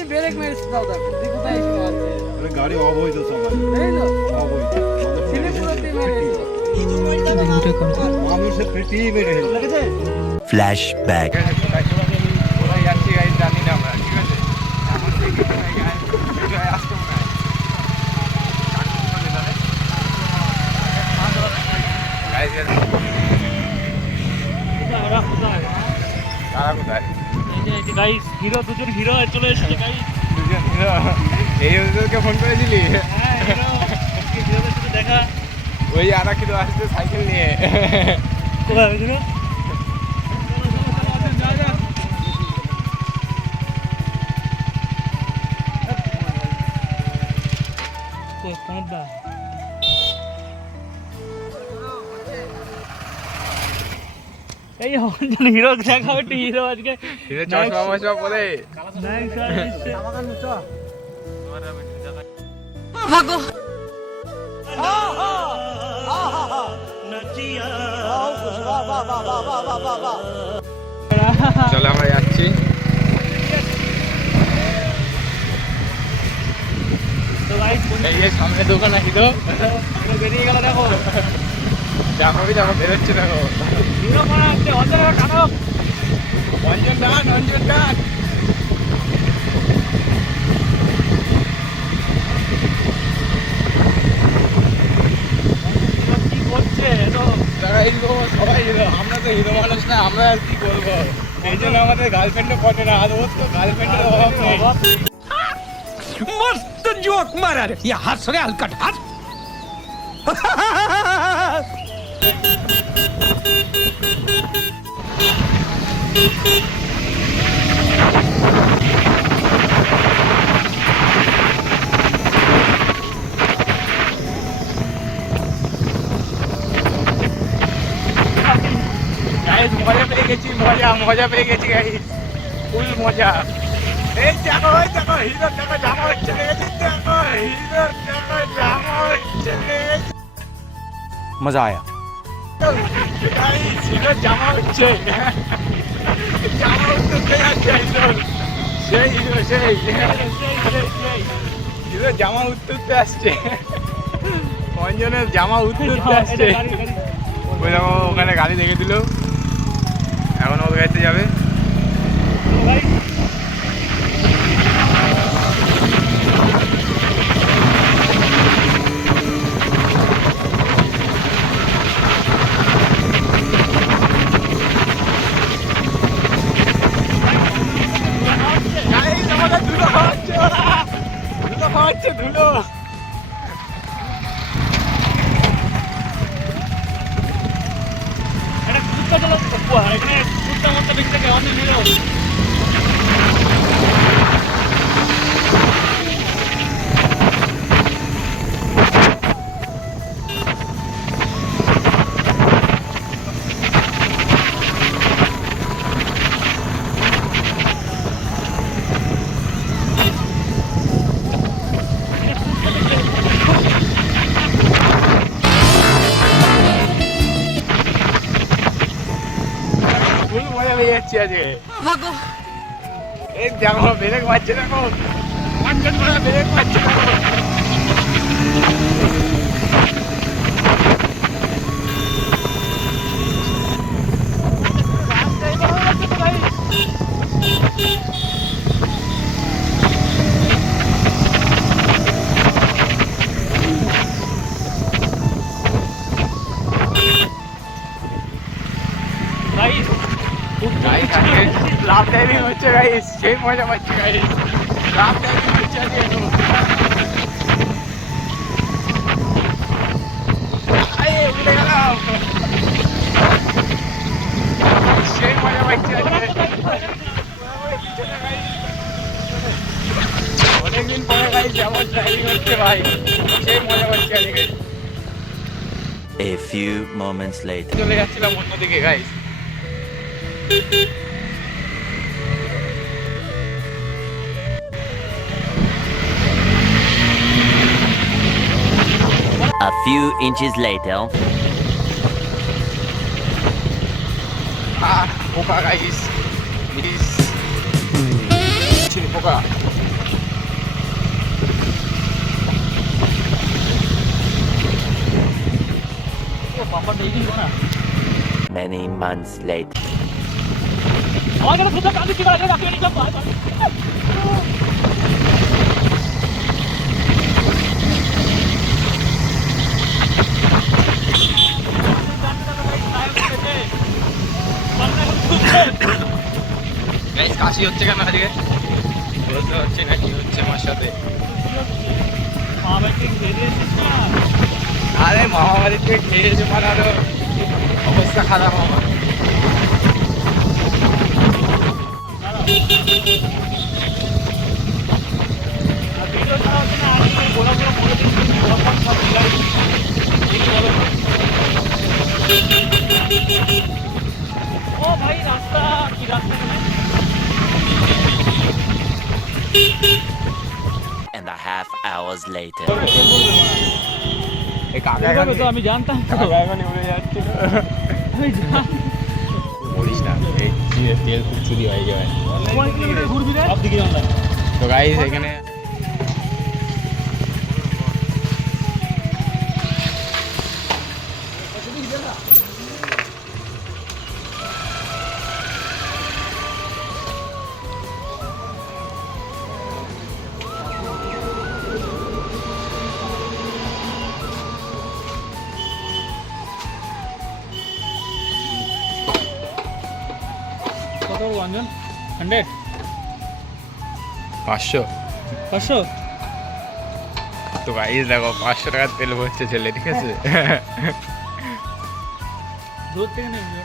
তুই ব্রেক মেরেছিস দাও দাও তুই কোথায় এসে মারছে গাড়ি অবৈধ সবাই এই তো অবৈধ ছেলেপুরোতেই মেরেছিস মানুষের পেটি মেরে লেগেছে Flashback. কোথায় যাচ্ছি গাড়ি জানি না আমরা ঠিক আছে এখন থেকে আসতে মনে হয় তারা কোথায় গাইস হিরো দুজন হিরো চলে এসেছে গাইস দুজন হিরো এই ওদেরকে ফোন করেছিলি হ্যাঁ হিরো হিরোদের সাথে দেখা ওই আর কিন্তু আসছে সাইকেল নিয়ে কোথায় হয়েছিল কোনটা এই হন হিরো দেখা হচ্ছে হিরো আজকে হিরো চশমা মশমা পরে নাই স্যার এসছে আমাকে মুছ চলো আমরা যাচ্ছি তো গাইস এই যে সামনে দোকান আছে তো বেরিয়ে গেল দেখো দেখো বেরোচ্ছে দেখো হিরো করা আছে অন্তর কাটো অঞ্জন ডান কি করছে তো যারা হিরো সবাই হিরো আমরা তো হিরো মানুষ না আমরা আর কি করবো এই জন্য আমাদের গার্লফ্রেন্ডও পটে না আর ওর তো গার্লফ্রেন্ডের অভাব নেই मस्त जोक मारा रे ये हंस रे हलकट हंस গাইস মজা পেয়ে গেছি মজা পেয়ে গেছি গাইস ফুল মজা এই দেখো হিরো দেখো জামা হচ্ছে লেগেছে দেখো হিরো দেখো জামা হচ্ছে লেগেছে मजा आया গাইস হিরো জামা হচ্ছে যাচ্ছে হিরো সেই হিরো জামা উঠতে আসছে অঞ্জনের জামা উঠতে আসছে ওই দেখো ওখানে গাড়ি দেখে দিল এখন ওর গাড়িতে যাবে ধুলো এটা কুত্তা চলো এখানে কুত্তা মতো বেশি থাকে অনেক হিরো ফুল মজা পেয়ে যাচ্ছি আজকে এই দেখো ব্রেক মারছে দেখো অঞ্জন ব্রেক মারছে দেখো গাইস লাভ ড্রাইভিং হচ্ছে গাইস সেই মজা পাচ্ছি গাইস লাভ ড্রাইভিং হচ্ছে আজকে উঠে গেলাম সেই মজা পাচ্ছি অনেকদিন পরে গাইস যেমন ড্রাইভিং হচ্ছে ভাই সেই মজা পাচ্ছি আজকে A few moments later. চলে যাচ্ছিলাম অন্যদিকে guys A few inches later. পোকা গাইস প্লিজ পোকা বাম্পার দিয়ে দিই না Many months later. আমার যেন দুটো কাঁদি কি করে রাখি নিলাম ভাই গাইস কাশি হচ্ছে কেন আজকে বলতে হচ্ছে না কি হচ্ছে আমার সাথে আমাকে বেরিয়ে এসেছিস না আরে মহামারী থেকে খেয়েছে মানে আরো অবস্থা খারাপ আমার ভিডিও ছাড়া হচ্ছে না আজকে বড় বড় বলে দিচ্ছি বড় সব বিলাই ও ভাই রাস্তা কি রাস্তা And a half hours later. এই কাকা এভাবে তো আমি জানতাম তো এখনই উড়ে যাচ্ছে আমি জান বলিস না এই তেল খুব চুরি হয়ে যাবে কয় কিলোমিটার ঘুরবি রে সব দিকে জানলাম তো গাইস এখানে কত গঞ্জন 100 500 500 তো গাইস দেখো 500 টাকার তেল ভরছে ছেলে ঠিক আছে দূর থেকে নেবে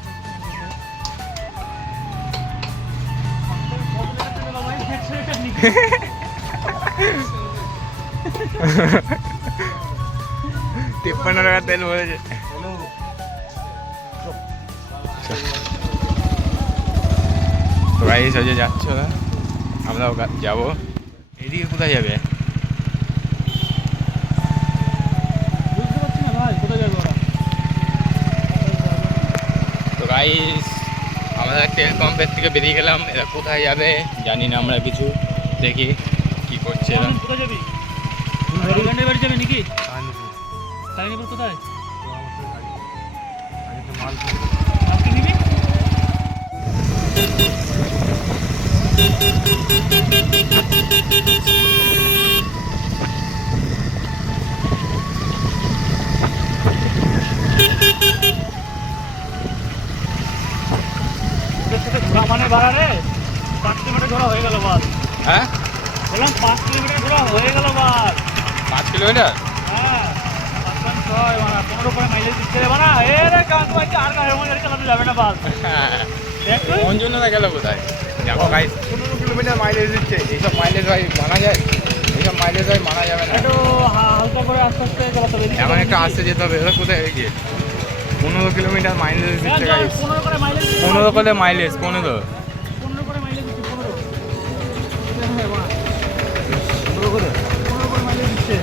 তিপ্পান্ন টাকার তেল ভরেছে তো গাইস ওই যে যাচ্ছ আমরাও যাবো এদিকে কোথায় যাবে বুঝতে পারছি না ভাই কোথায় যাবে ওরা তো গাইস আমরা তেল পাম্পের থেকে বেরিয়ে গেলাম এরা কোথায় যাবে জানি না আমরা কিছু দেখি কি করছে এরা কোথায় যাবি হরিগঞ্জের বাড়ি যাবে নাকি কালিনীপুর কোথায় আজকে নিবি মানে ভাড়া রে 5 কিলোমিটার ঘোরা হয়ে গেল বাস হ্যাঁ বললাম 5 কিলোমিটার ঘোরা হয়ে গেল বাস 5 কিলোমিটার হ্যাঁ 5.6 মানে 15 করে মাইলেজ দিচ্ছে রে বানা এ রে কান ভাই আর গাড়ির মধ্যে চালাতে যাবে না বাস দেখ তুই কোন জন্য না গেল কোথায় দেখো গাইস 15 কিলোমিটার মাইলেজ দিচ্ছে এইসব মাইলেজ ভাই মানা যায় এইসব মাইলেজ ভাই মানা যাবে না একটু হালকা করে আস্তে আস্তে চালাতে হবে এমন একটা আসতে যেতে হবে এরা কোথায় গিয়ে 15 কিলোমিটার মাইলেজ দিচ্ছে গাইস 15 করে মাইলেজ 15 করে মাইলেজ 15 15 করে মাইলেজ দিচ্ছে 15 করে মাইলেজ দিচ্ছে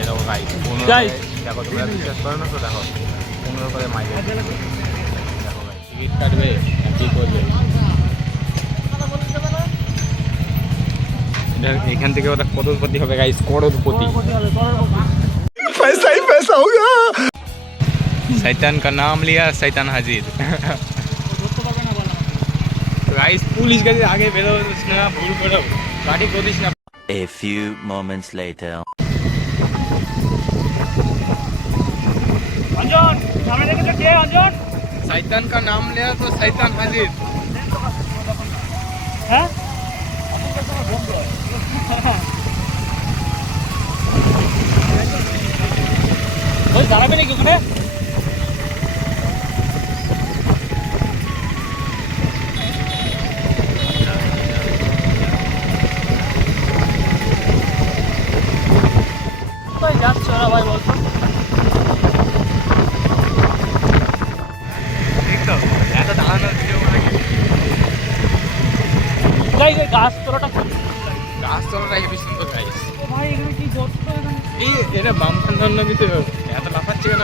এরকম গাইস Guys. দেখো তোমরা বিশ্বাস করো না তো দেখো 15 করে মাইলেজ দেখো ভাই টিকিট কাটবে না কি করবে এখান থেকে ওটা করোড়পতি হবে গাইস করোড়পতি पैसा ही पैसा होगा। शैतान का नाम लिया शैतान हाजिर तो गाइस पुलिस के आगे बेरो ना भूल करो गाड़ी कोदिस ना A few moments later. अंजन सामने देखो কে अंजन शैतान का नाम लिया तो शैतान हाजिर হ্যাঁ ওই দাঁড়াবে নাকি ওখানে কোথায় যাচ্ছে ওরা ভাই বলতো ঠিক তো এত দাঁড়ানো ভিডিও মানে গাইস এই গাছ তোলাটা গাছ তলাটা হেবি সুন্দর গাইস ও ভাই এখানে কি গর্ত এখানে এই এটা বামখান ধন্য কিন্তু এত লাফাচ্ছে কেন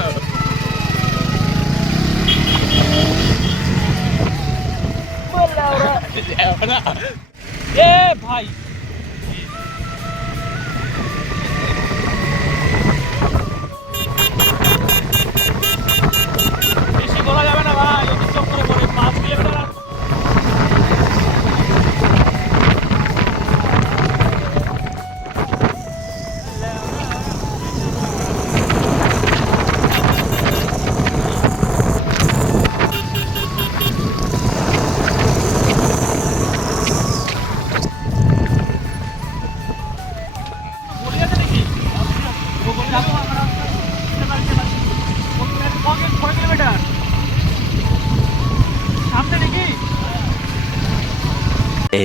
না এ ভাই চক্করে পড়ে 5 kilometre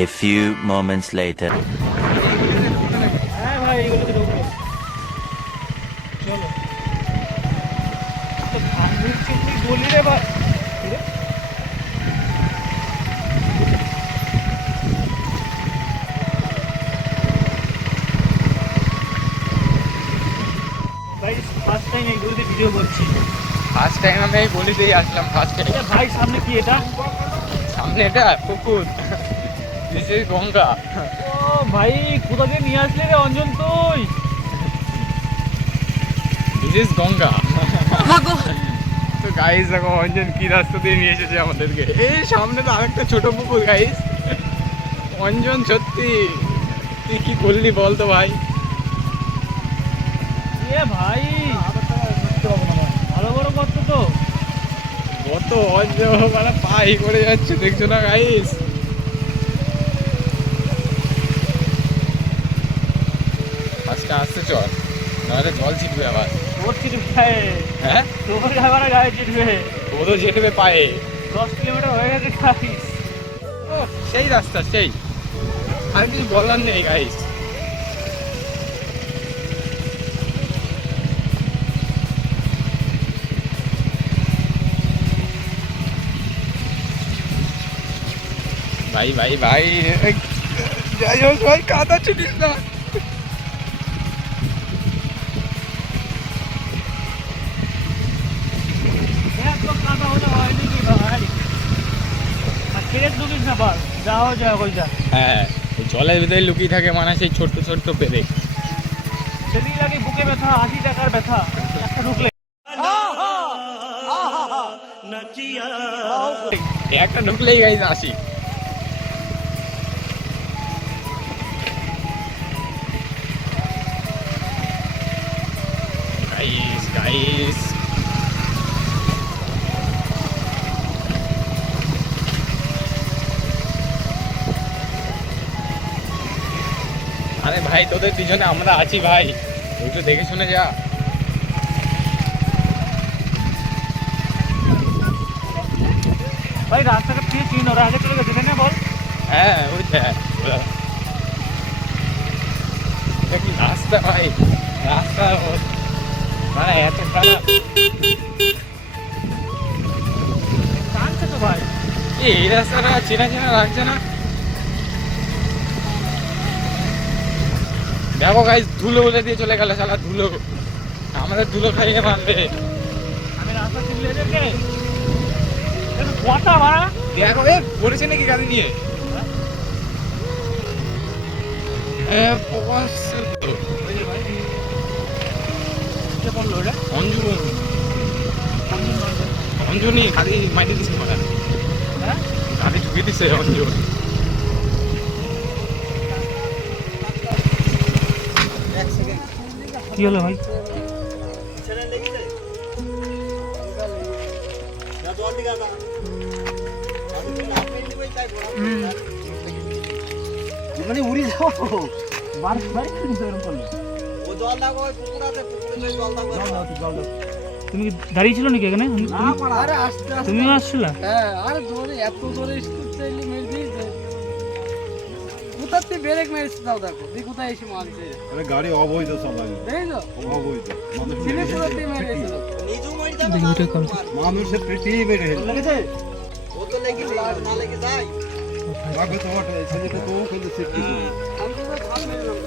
A few moments later. হ্যাঁ ভাই এগুলো তো ঢুকবে চলো তো খান্ডুর চিত্রি বলি রে ভাই ভাই ফার্স্ট টাইম এই গলিতে ভিডিও করছি ফার্স্ট টাইম আমি এই গলিতেই আসলাম ফার্স্ট টাইম। এটা ভাই সামনে কি এটা সামনে এটা পুকুর, দিস ইজ গঙ্গা। ও ভাই কোথা দিয়ে নিয়ে আসলি রে অঞ্জন তুই দিস ইজ গঙ্গা। তো গাইস দেখো অঞ্জন কি রাস্তা দিয়ে নিয়ে এসেছে আমাদেরকে। এই সামনে তো আরেকটা ছোট পুকুর গাইস। অঞ্জন সত্যি তুই কি করলি বল তো ভাই। এ ভাই ভালো বড় কত তো কত অঞ্জন মানে পাই করে যাচ্ছে দেখছো না গাইস। আজকে আসতে চল, নাহলে জল ছিটবে আবার। তোর চিটবে হ্যাঁ তোর গায়ে গায়ে চিটবে ওরও যেতে পায়ে। 10 কিলোমিটার হয়ে গেছে গাইস ও সেই রাস্তা সেই, আর কিছু বলার নেই গাইস। ভাই ভাই ভাই যাই হোক ভাই কাদা ছিটিস না। এত কাদা হলে হয়নি কি ভাই আর ছেড়ে ঢুকিস না বাস যাও যাও কই যা হ্যাঁ এই জলের ভিতরে লুকিয়ে থাকে মানে সেই ছোট্ট ছোট্ট পেরে। সেদিন লাগে বুকে ব্যথা 80 টাকার ব্যথা একটা ঢুকলে একটা ঢুকলেই গাইস আসি। গাইস গাইস আরে ভাই তোদের পিছনে আমরা আছি ভাই, একটু দেখে শুনে যা। ভাই রাস্তাটা প্লিজ চিন ওরা আগে চলে গেছে না বল হ্যাঁ ওই দেখ এটা কি রাস্তা ভাই, রাস্তা মানে এত খারাপ। কানছে তো ভাই এই রাস্তাটা চেনা চেনা লাগছে না। দেখো গাইস ধুলো বলে দিয়ে চলে গেল শালা ধুলো, আমাদের ধুলো খাইয়ে মারবে। আমি রাস্তা চিনলে এদেরকে এটা কোয়াটা মারা দেখো এ পড়েছে নাকি গাড়ি নিয়ে। কে বললো এটা অঞ্জুন অঞ্জনই গাড়ি মাইনে দিচ্ছে মারা, হ্যাঁ গাড়ি ঢুকিয়ে দিচ্ছে অঞ্জুন। কি হলো ভাই মানে উড়ি যাও বার বার কিন্তু এরকম করলো ও জল দাও ওই পুকুর আছে পুকুরে জল দাও জল দাও তুমি কি দাঁড়িয়ে ছিল নাকি এখানে আরে আস্তে আস্তে তুমিও আসছিলা হ্যাঁ আরে জোরে এত জোরে স্কুল চাইলে মেরে দিয়েছে কোথাতে ব্রেক মেরেছে দাও দেখো দি কোথায় এসে মারছে আরে গাড়ি অবৈধ চালায়, দেখো অবৈধ ছেলে পুরোতে মেরেছে নিজু মারি দাও ভিডিও কল মানুষের পেটি মেরে লেগেছে ও তো লেগেছে না লেগে যায় আগে তো ওঠে ছেলেকে তো কিন্তু সেফটি আমি তো ভাব মেরলাম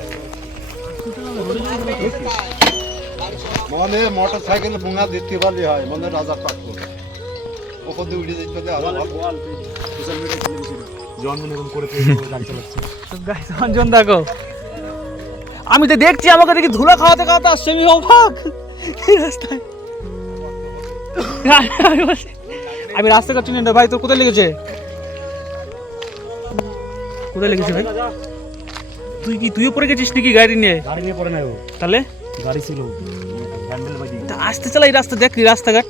মানে মোটর সাইকেলে ভুঙা দিতে পারলে হয়, মানে রাজা পাক করে ওপর দিয়ে উঠে যেতে হবে। আরো জন্মনিবন্ধন করে গাড়ি চালাচ্ছে। গাইস অঞ্জন দেখো আমি তো দেখছি আমাকে দেখি ধুলা খাওয়াতে খাওয়াতে আসছে আমি অবাক এই রাস্তায় আমি রাস্তাঘাট চিনি না ভাই, তোর কোথায় লেগেছে? কোথায় লেগেছে ভাই? তুইও পড়ে গেছিস নাকি গাড়ি নিয়ে? গাড়ি নিয়ে পড়ে নাই ও, তাহলে গাড়ি ছিল হ্যান্ডেল বাজি তা আসতে চালা এই রাস্তা, দেখ রাস্তাঘাট।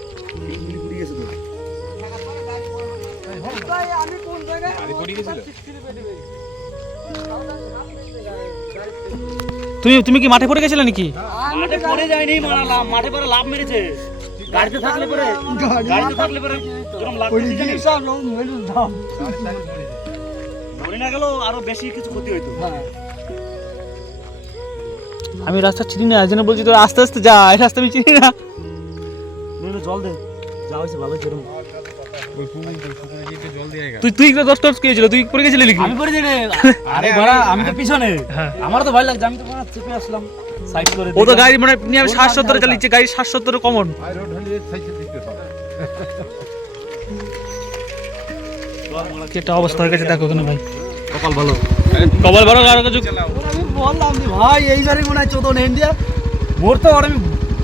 আমি কোন জায়গায় গাড়ি পড়ে গেছিল। তুমি কি মাঠে পড়ে গেছিলে নাকি? মাঠে পড়ে যায়নি, মারালাম মাঠে পরে লাভ মেরেছে। গাড়িতে থাকলে পরে এরকম লাভ মেরেছে জানিস? সব লোক মেরে দাও। মরে না গেল আরো বেশি কিছু ক্ষতি হইতো। আমি রাস্তা চিনি না, এই জন্য বলছি তো আস্তে আস্তে যা, এই রাস্তা আমি চিনি না। জল দে, যা হয়েছে ভালো যেরকম। তুই 10 খেয়েছিল, তুই পড়ে গেছিলি নাকি? আমি পড়ে যাই রে। আরে বড়া, আমি তো পিছনে। আমার তো ভয় লাগছে, আমি তো চেপে আসলাম সাইড করে। ও তো গাড়ি মানে নিয়ে আমি 60-70 চালিয়েছি, গাড়ি 60-70 কমন। হাই রোড হলে সাইকেল দিতে হবে। কি একটা অবস্থা হয়ে গেছে দেখো কেন ভাই। কপাল ভালো। কবল বড় আর কিছু আমি বললাম যে ভাই এইবারই মনে হয় চোদন ইন্ডিয়া। মোর তো আমি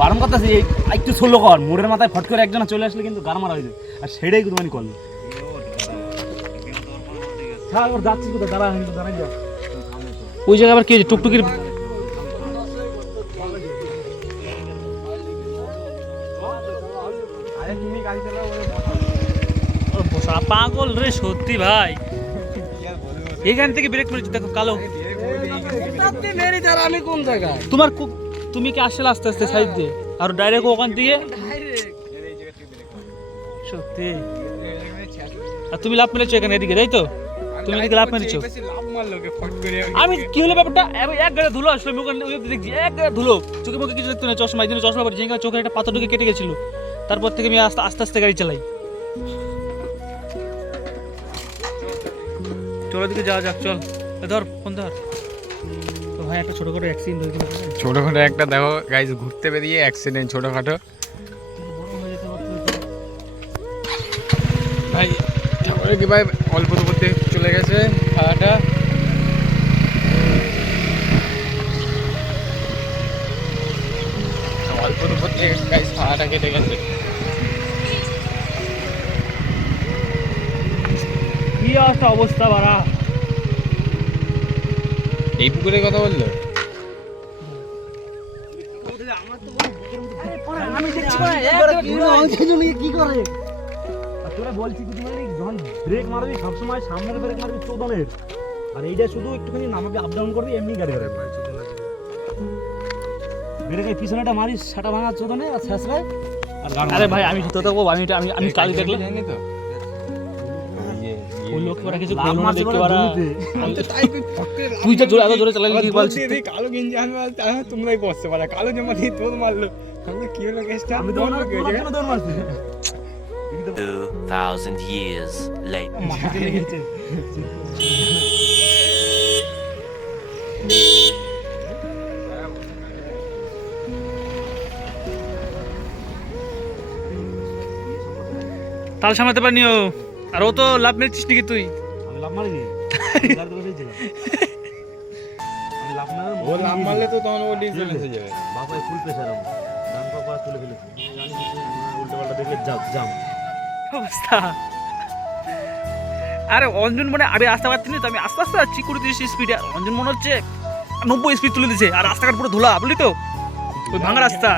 বারণ করতেছি একটু ছোলো কর, মোড়ের মাথায় ফট করে একজন চলে আসলে কিন্তু গার মারা হয়ে যায়, আর সেটাই কিন্তু আমি করলো। হ্যাঁ ওর যাচ্ছি কোথায়, দাঁড়া কিন্তু দাঁড়াই যা। ওই জায়গায় আবার কি হয়েছে? টুকটুকির আরে তুমি গাড়ি চালাও, বসা পাগল রে সত্যি ভাই। এখান থেকে ব্রেক মেরেছি দেখো কালো। আপনি মেরি তার আমি কোন জায়গায়? তুমি কি আসলে আস্তে আস্তে সাইড দিয়ে আর ডাইরেক্ট ওখান দিয়ে সত্যি। আর তুমি লাভ মেরেছো এখানে এদিকে, তাই তো? তুমি এদিকে লাভ মেরেছো। আমি কি হলো ব্যাপারটা, এক গাড়ি ধুলো আসলে ওখানে দেখছি, এক গাড়ি ধুলো, চোখে মুখে কিছু দেখতে না, চশমা এই জন্য চশমা পড়ছি, চোখে একটা পাথর ঢুকে কেটে গেছিল। তারপর থেকে আমি আস্তে আস্তে গাড়ি চালাই। চলো দিকে যাওয়া যাক, চল ধর ফোন ধর। তো ভাই একটা ছোটখাটো অ্যাক্সিডেন্ট হয়ে গেল। ছোটখাটো একটা দেখো গাইজ, ঘুরতে বেরিয়ে অ্যাক্সিডেন্ট ছোটখাটো। ভাই ঠাকুরের কি ভাই অল্প দুপুরতে চলে গেছে খাওয়াটা। অল্প দুপুরতে গাইজ খাওয়াটা কেটে গেছে। কি অবস্থা বাড়া। এই পুকুরের কথা বললো। আমি দেখছি না একবার কি করে? তোরা বলছি কি তুমি যখন ব্রেক মারবি সবসময় সামনের ব্রেক মারবি চোদনের, আর এইটা শুধু একটুখানি নামাবি আপ ডাউন করবি এমনি গাড়ি বেরোবে। ব্রেকের পিছনেটা মারিস সাটা ভাঙা চোদনে আর শেষরায় আর গাড়ি। আরে ভাই আমি তো দেখবো, আমি কালি দেখলে জানি তো ওই লোক করা কিছু লাভ করলো না মারছে দেখতে বলে পারা। জমিতে। তুই যে জোরে এত জোরে চালালি কি বলছিস? কালো গেঞ্জি আমি তোমরাই বসতে পারে, কালো জামা দিয়ে তোর মারলো। আমি কি হলো কেসটা? আমি তো দৌড় মারছি। 2,000 years later. তাল সামলাতে পারিনিও। আর ও তো লাভ মেরেছিস নাকি তুই? আমি লাভ মারিনি, গাড়িতে বসেছিলাম। আমি লাভ মারলাম, ও লাভ মারলে তো তখন ও ডিজেল এসে যাবে। বাপাই ফুল প্রেসার, আমার ডান পাপা তুলে ফেলেছে। জানি উল্টো পাল্টা দেখলে জাম। অবস্থা। আরে অঞ্জন মানে আমি আসতে পারছি না, তো আমি আস্তে আস্তে যাচ্ছি 20-30 স্পিডে। অঞ্জন মনে হচ্ছে 90 স্পিড তুলে দিছে, আর রাস্তাঘাট পুরো ধুলা, বুঝলি তো, ওই ভাঙা রাস্তা।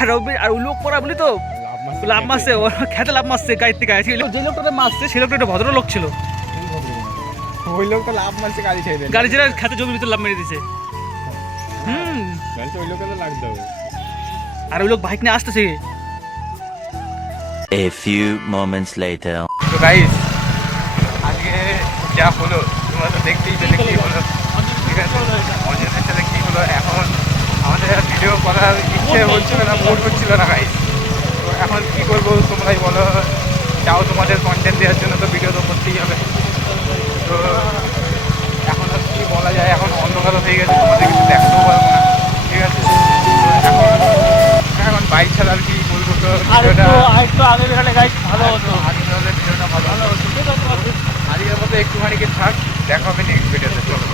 আর ওই লোক পড়া বুঝলি তো, লাভ মারছে, ওর খেতে লাভ মারছে গাড়ি থেকে। যে লোকটা মারছে সে লোকটা একটা ভদ্রলোক ছিল। ওই লোকটা লাভ মারছে গাড়ি ছেড়ে দেন, গাড়ি ছেড়ে খেতে জমির ভিতরে লাভ মেরে দিছে। ওই লোকটা তো লাগতে হবে। আর ওই লোক বাইক নিয়ে আসতেছে। A few moments later. তো গাইস আজকে যা হলো তোমরা তো দেখতেই পেলে কি হলো, ঠিক আছে? অঞ্জনের সাথে কি হলো, এখন আমাদের ভিডিও করার ইচ্ছে হচ্ছিল না, মুড হচ্ছিল না গাইস। তো এখন কি করবো তোমরাই বলো, চাও তোমাদের কন্টেন্ট দেওয়ার জন্য তো ভিডিও তো করতেই হবে। তো এখন আর কি বলা যায়, এখন অন্ধকার হয়ে গেছে, তোমাদের কিছু দেখাতেও পারবো না, ঠিক আছে? তো এখন বাইক ছাড়া আর কি বলবো, তো ভিডিওটা আরেকটু আগে বেরোলে গাইস ভালো হতো। আগে ভিডিওটা ভালো হতো। আজকের মতো একটুখানি থাক, দেখা হবে নেক্সট ভিডিওতে। চলো।